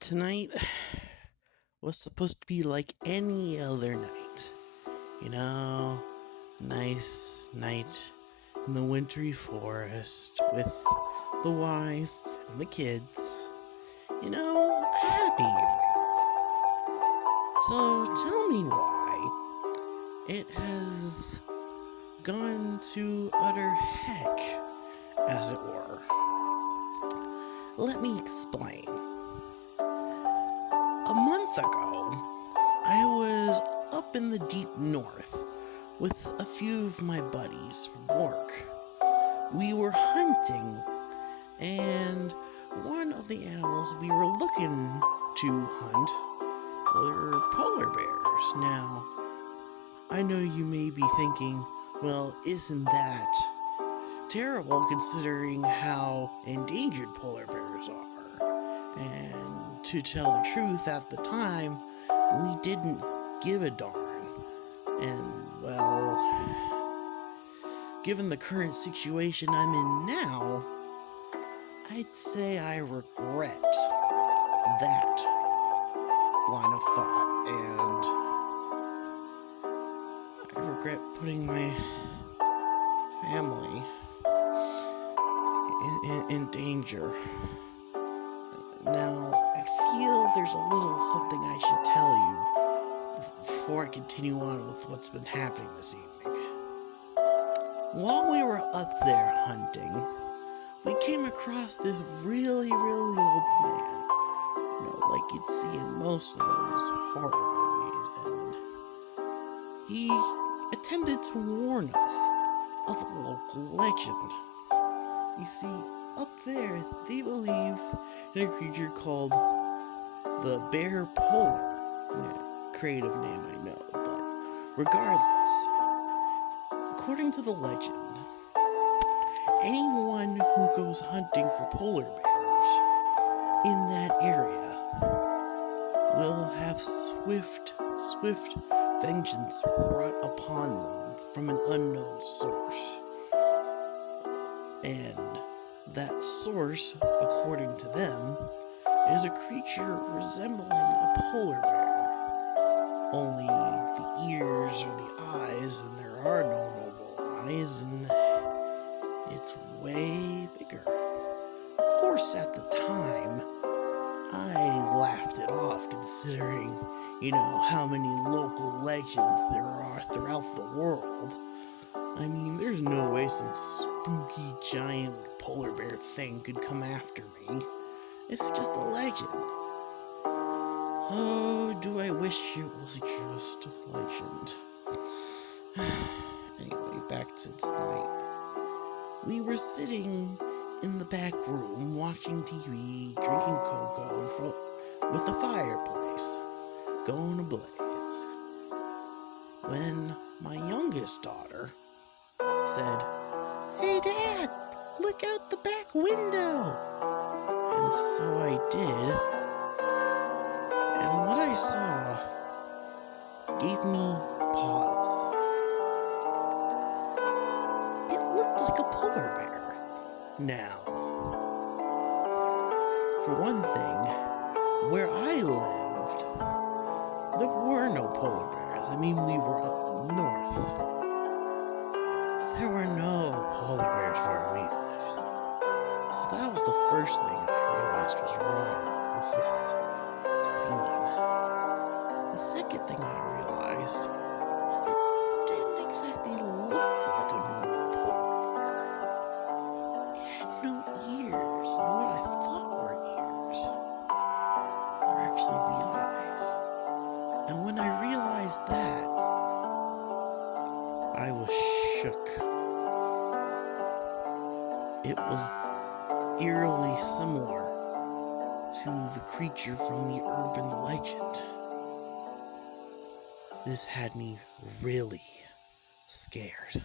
Tonight was supposed to be like any other night. You know, nice night in the wintry forest with the wife and the kids. A happy evening. So tell me why it has gone to utter heck, as it were. Let me explain. A month ago, I was up in the deep north with a few of my buddies from work. We were hunting, and one of the animals we were looking to hunt were polar bears. Now, I know you may be thinking, well, isn't that terrible considering how endangered polar bears are? And to tell the truth, at the time, we didn't give a darn. And, well, given the current situation I'm in now, I'd say I regret that line of thought, and I regret putting my family in danger. Now, I feel there's a little something I should tell you before I continue on with what's been happening this evening. While we were up there hunting, we came across this really, really old man. Like you'd see in most of those horror movies, and he attempted to warn us of a local legend. You see, up there, they believe in a creature called the bear polar. Creative name, I know, but regardless, according to the legend, anyone who goes hunting for polar bears in that area will have swift vengeance brought upon them from an unknown source. And that source, according to them, is a creature resembling a polar bear. Only the ears are the eyes, and there are no normal eyes, and it's way bigger. Of course, at the time, I laughed it off considering, how many local legends there are throughout the world. I mean, there's no way some spooky giant polar bear thing could come after me. It's just a legend. Oh, do I wish it was just a legend. Anyway, back to tonight. We were sitting in the back room watching TV, drinking cocoa in front with the fireplace going ablaze, when my youngest daughter said, "Hey Dad, look out the back window." And so I did, and what I saw gave me pause. It looked like a polar bear. Now, for one thing, where I lived, there were no polar bears. I mean, we were up north. There were no polar bears where we lived. So that was the first thing I realized was wrong with this scene. The second thing I realized was it didn't exactly look like a normal polar bear. It had no ears, and what I thought were ears were actually the eyes. And when I realized that, I was shook. It was eerily similar to the creature from the urban legend. This had me really scared.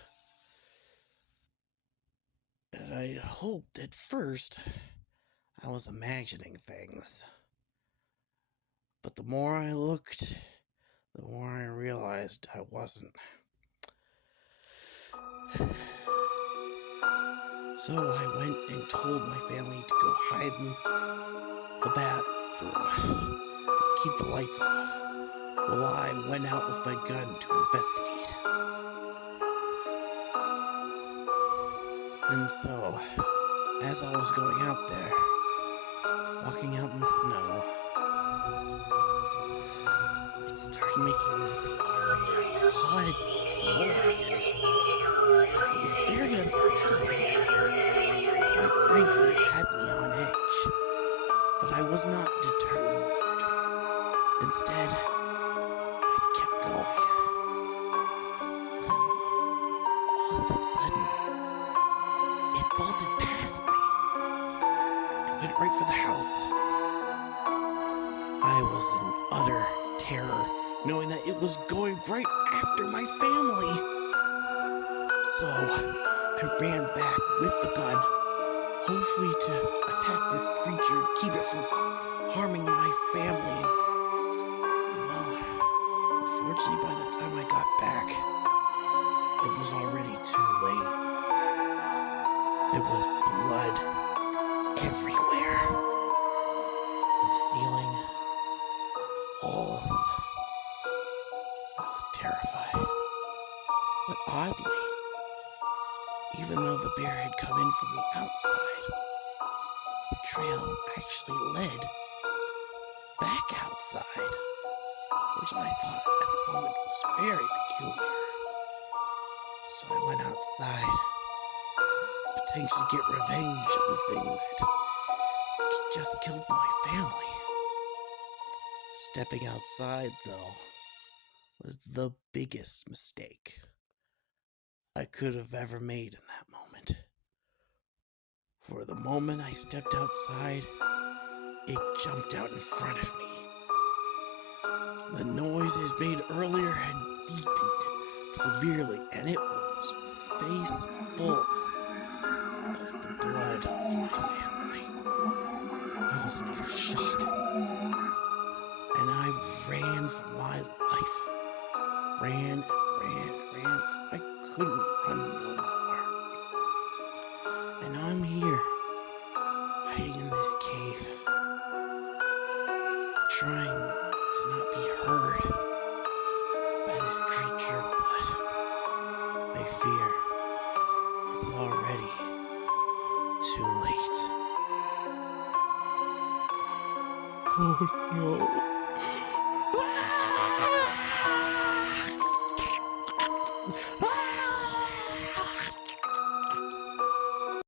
And I hoped at first I was imagining things. But the more I looked, the more I realized I wasn't. So I went and told my family to go hide in the bathroom, keep the lights off, while I went out with my gun to investigate. And so, as I was going out there, walking out in the snow, it started making this odd noise. It was very unsettling, and quite frankly, it had me on edge. But I was not deterred. Instead, I kept going. Then, all of a sudden, it bolted past me and went right for the house. I was in utter terror, knowing that it was going right after my family. So, I ran back with the gun, hopefully to attack this creature and keep it from harming my family. Well, unfortunately, by the time I got back, it was already too late. There was blood everywhere. On the ceiling, on the walls. I was terrified. But oddly, even though the bear had come in from the outside, the trail actually led back outside, which I thought at the moment was very peculiar. So I went outside to potentially get revenge on the thing that just killed my family. Stepping outside, though, was the biggest mistake I could have ever made in that moment. For the moment I stepped outside, it jumped out in front of me. The noise it made earlier had deepened severely, and it was face full of the blood of my family. I was in utter shock, and I ran for my life. Ran till I couldn't run no more. And I'm here, hiding in this cave, trying to not be heard by this creature, but I fear it's already too late. Oh no.